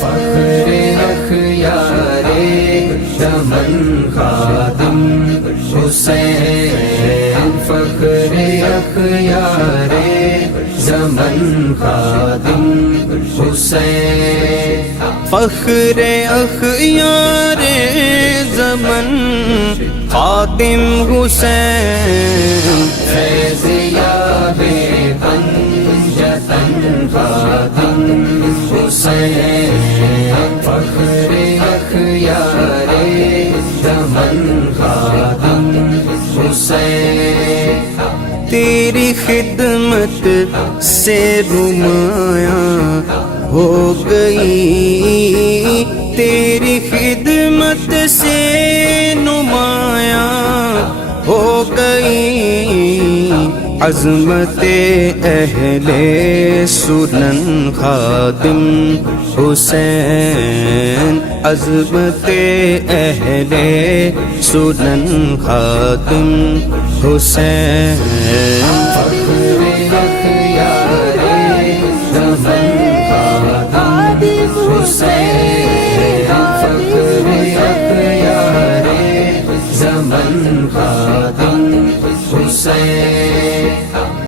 فخر اخیار چمن خادم حسین، فخر اخیار زمن خادم حسین، فخر اخیار زمن خادم حسین، فیض یاب پنجتن خادم حسین، فخر اخیار زمن خادم حسین، تیری خدمت سے نمایاں ہو گئی، تیری خدمت سے نمایاں ہو گئی عظمت اہل سنن خادم حسین، عظمت اہل سنن خادم حسین، فخر